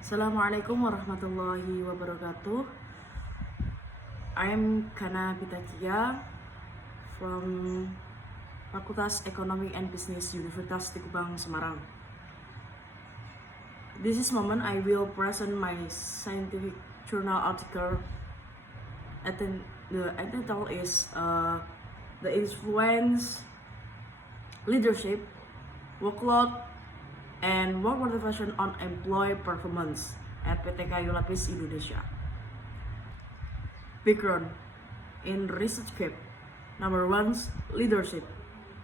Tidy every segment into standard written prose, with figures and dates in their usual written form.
Assalamualaikum warahmatullahi wabarakatuh. I'm Kana BITTAQIYYA from Fakultas Ekonomi and Business Universitas STIKUBANK, Semarang. This moment I will present my scientific journal article. The title is The Influence, Leadership, Workload, and Work Motivation on Employee Performance at PTQIYYA Indonesia. Background in research gap. Number 1, leadership.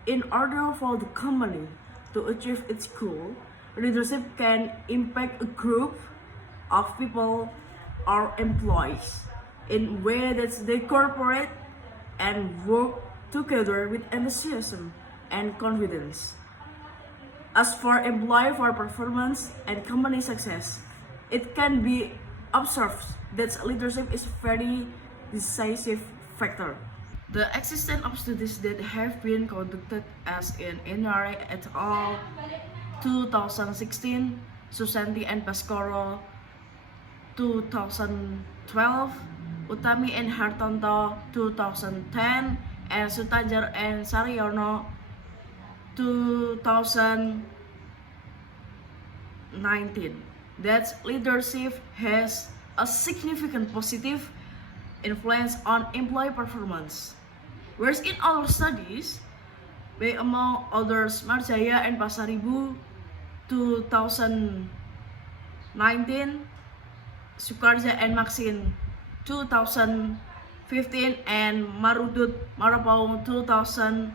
In order for the company to achieve its goal, leadership can impact a group of people or employees in a way that they cooperate and work together with enthusiasm and confidence. As for employee for performance and company success, it can be observed that leadership is a very decisive factor. The existence of studies that have been conducted as in NRA et al. 2016, Susanti and Baskoro 2012, Utami and Hartanto 2010, and Sutajar and Saryono 2019. That leadership has a significant positive influence on employee performance. Whereas in other studies, among others Marjaya and Pasaribu 2019, Sukarja and Maxine 2015, and Marudut Marapau 2014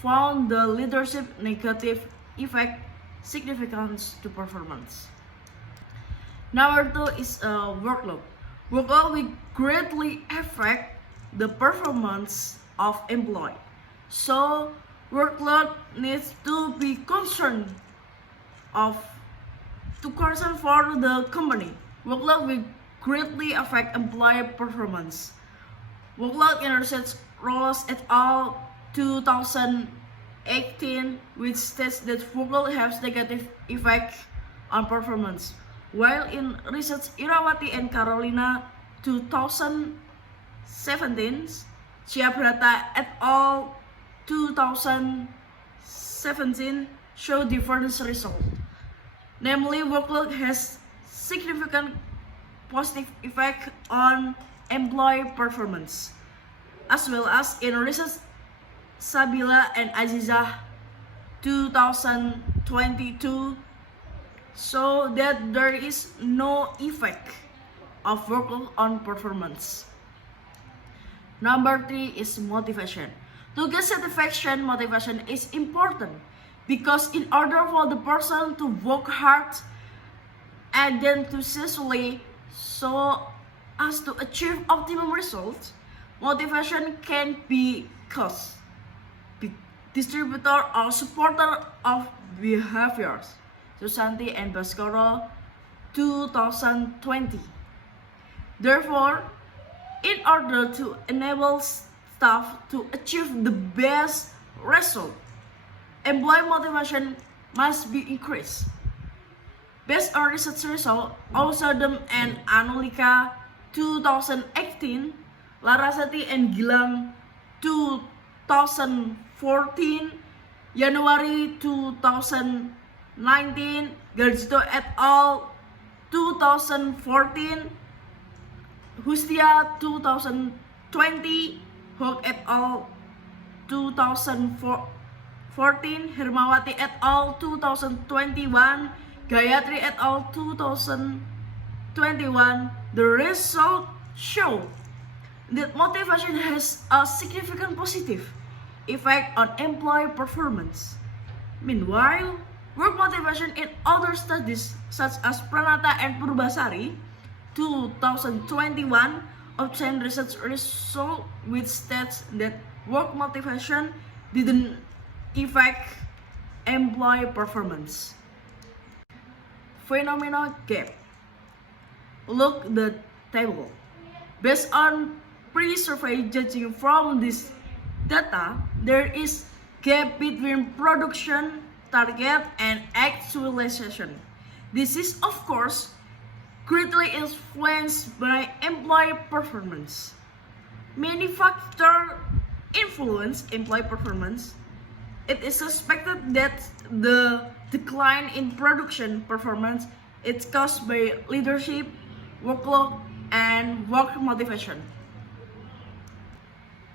found the leadership negative effect significance to performance. Number 2 is workload. Workload will greatly affect the performance of employee. So workload needs to be concerned for the company. Workload will greatly affect employee performance. Workload in research Ross et al. 2018, which states that workload has negative effect on performance, while in research Irawati and Carolina 2017, Ciabrata et al. 2017 show different results. Namely, workload has significant positive effect on employee performance, as well as in research Sabila and Azizah 2022 so that there is no effect of workload on performance. Number 3 is motivation. To get satisfaction, motivation is important because in order for the person to work hard and enthusiastically so as to achieve optimum results, motivation can be caused distributor or supporter of behaviors, Susanti and Baskoro 2020. Therefore, in order to enable staff to achieve the best result, employee motivation must be increased. Based on research result, Ausodem and Anulika 2018, Larasati and Gilang 2014, January 2019, Garjito et al. 2014, Hustia 2020, Hok et al. 2014, Hermawati et al. 2021, Gayatri et al. 2021, the result show that motivation has a significant positive effect on employee performance. Meanwhile, work motivation in other studies such as Pranata and Purbasari 2021 obtained research result which states that work motivation didn't affect employee performance. Phenomenal gap. Look the table. Based on pre-survey judging from this data, there is gap between production target and actualization. This is, of course, greatly influenced by employee performance. Many factors influence employee performance. It is suspected that the decline in production performance is caused by leadership, workload, and work motivation.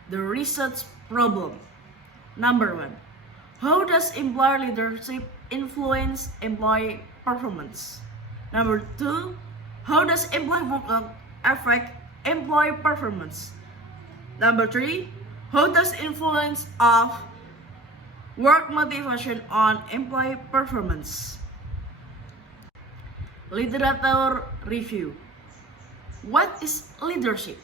The research problem. Number 1. How does employee leadership influence employee performance? Number 2. How does employee workload affect employee performance? Number 3. How does influence of work motivation on employee performance? Literature review. What is leadership?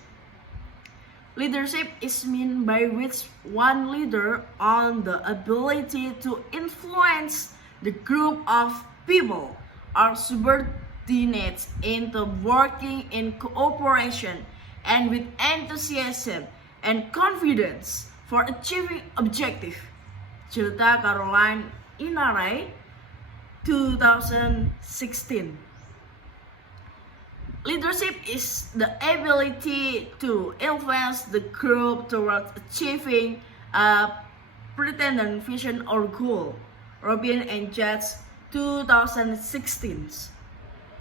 Leadership is meant by which one leader on the ability to influence the group of people or subordinates into working in cooperation and with enthusiasm and confidence for achieving objective. Juta Caroline Inaray, 2016. Leadership is the ability to influence the group towards achieving a pretended vision or goal. Robin and Judge, 2016.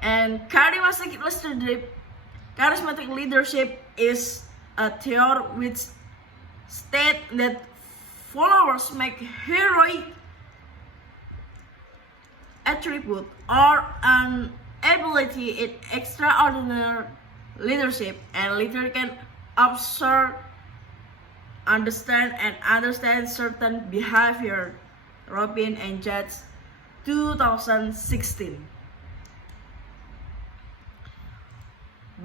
And charismatic leadership is a theory which states that followers make heroic attribute or an ability in extraordinary leadership, and leader can observe, understand, and understand certain behavior. Robin and Judge, 2016.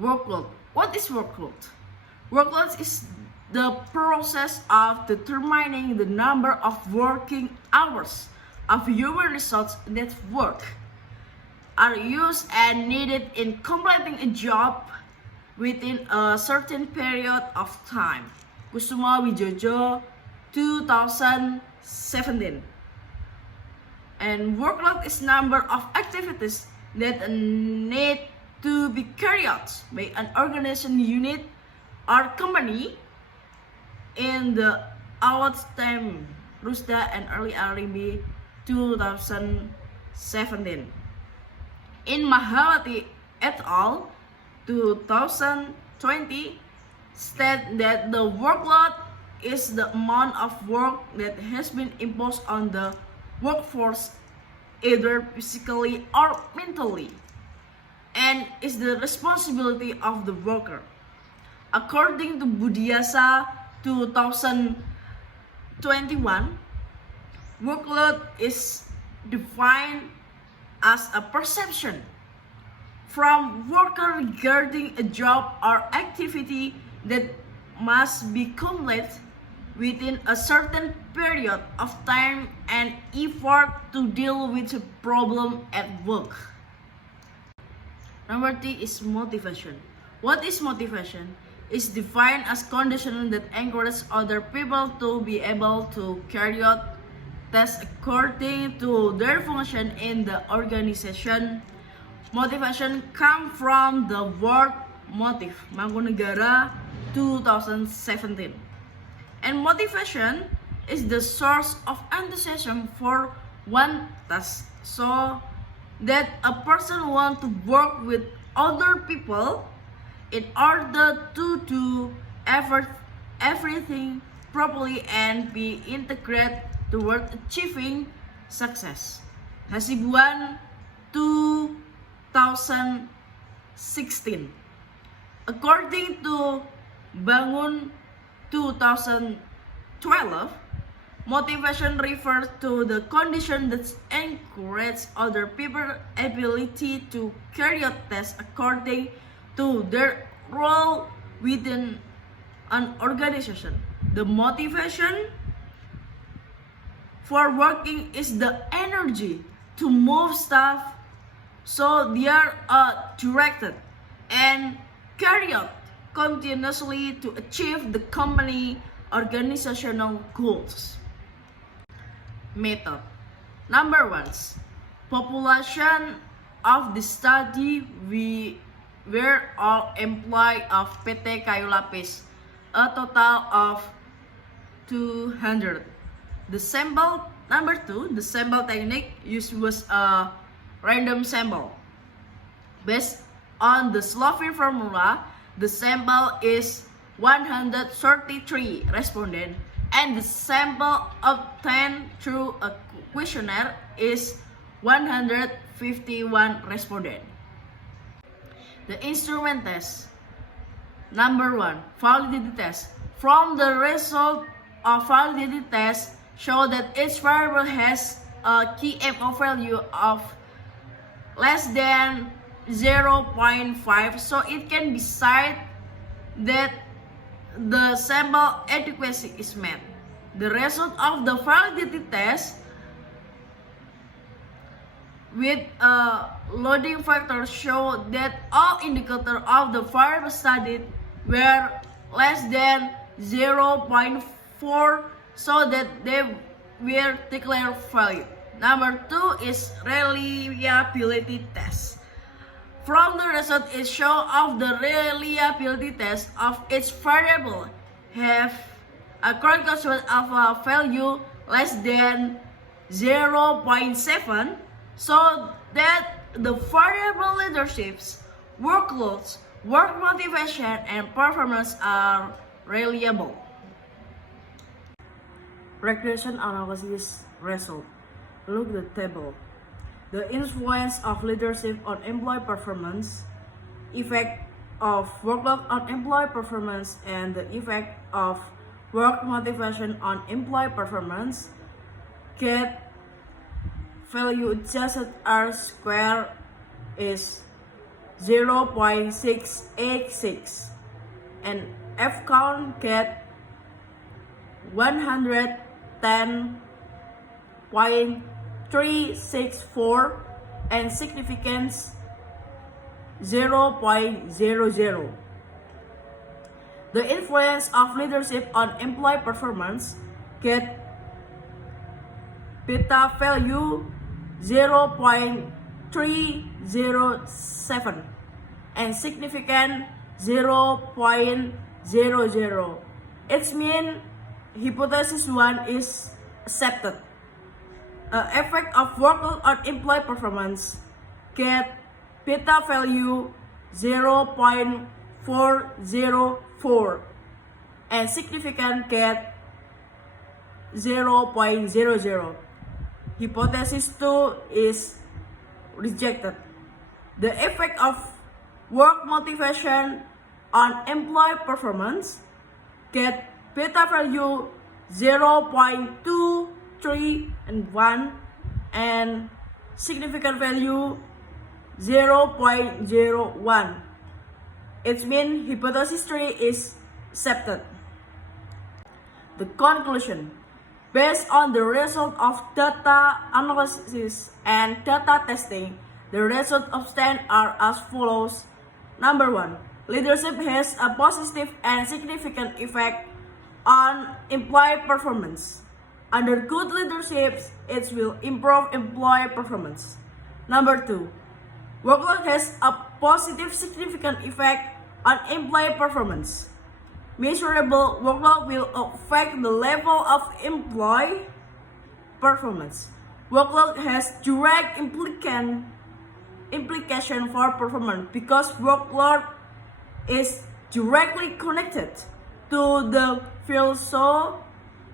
Workload. What is workload? Workload is the process of determining the number of working hours of human resources that work are used and needed in completing a job within a certain period of time. Kusuma Wijojo, 2017. And workload is number of activities that need to be carried out by an organization, unit, or company in the time. Rusda and early RMB, 2017. In Mahavati et al., 2020, state that the workload is the amount of work that has been imposed on the workforce either physically or mentally, and is the responsibility of the worker. According to Budiasa, 2021, workload is defined as a perception from worker regarding a job or activity that must be completed within a certain period of time and effort to deal with a problem at work. Number 3 is motivation. What is motivation? It's defined as conditions that encourage other people to be able to carry out tasks according to their function in the organization. Motivation comes from the word motive, Mangkunegara, 2017. And motivation is the source of enthusiasm for one task, so that a person wants to work with other people in order to do everything properly and be integrated toward achieving success. Hasibuan, 2016. According to Bangun, 2012, motivation refers to the condition that encourages other people's ability to carry out tasks according to their role within an organization. The motivation for working is the energy to move stuff so they are directed and carried out continuously to achieve the company organizational goals. Method. Number 1, population of the study were all employees of PT Kayu Lapis, a total of 200. The sample number 2, the sample technique used was a random sample. Based on the Slovene formula, the sample is 133 respondents, and the sample obtained through a questionnaire is 151 respondents. The instrument test. Number 1, validity test. From the result of validity test show that each variable has a key MO value of less than 0.5, so it can be said that the sample adequacy is met. The result of the validity test with a loading factor show that all indicators of the variable studied were less than 0.4, so that they were declared valid. Number 2 is reliability test. From the result, it shows of the reliability test of each variable have a correct correspondence of a value less than 0.7, so that the variable leadership's workloads, work motivation, and performance are reliable. Regression analysis result. Look at the table. The influence of leadership on employee performance, effect of workload on employee performance, and the effect of work motivation on employee performance. Get value adjusted R square is 0.686 and F count get 110.364 and significance 0.00. The influence of leadership on employee performance get beta value 0.307 and significant 0.00. It means hypothesis 1 is accepted. Effect of workload on employee performance get beta value 0.404 and significant get 0.00. Hypothesis 2 is rejected. The effect of work motivation on employee performance get beta value 0.231 and significant value 0.01. It means hypothesis 3 is accepted. The conclusion. Based on the result of data analysis and data testing, the results obtained are as follows. Number 1. Leadership has a positive and significant effect on employee performance. Under good leadership, it will improve employee performance. Number 2. Workload has a positive significant effect on employee performance. Measurable workload will affect the level of employee performance. Workload has direct implication for performance because workload is directly connected to the field, so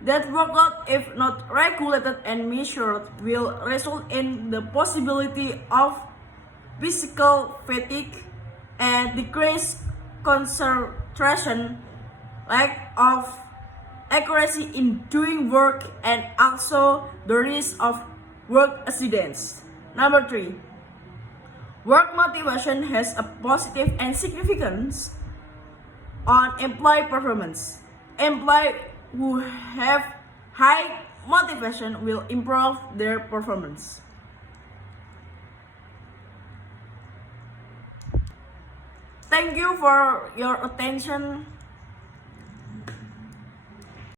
that workload, if not regulated and measured, will result in the possibility of physical fatigue and decreased concentration, lack of accuracy in doing work, and also the risk of work accidents. Number 3. Work motivation has a positive and significance on employee performance. Employees who have high motivation will improve their performance. Thank you for your attention.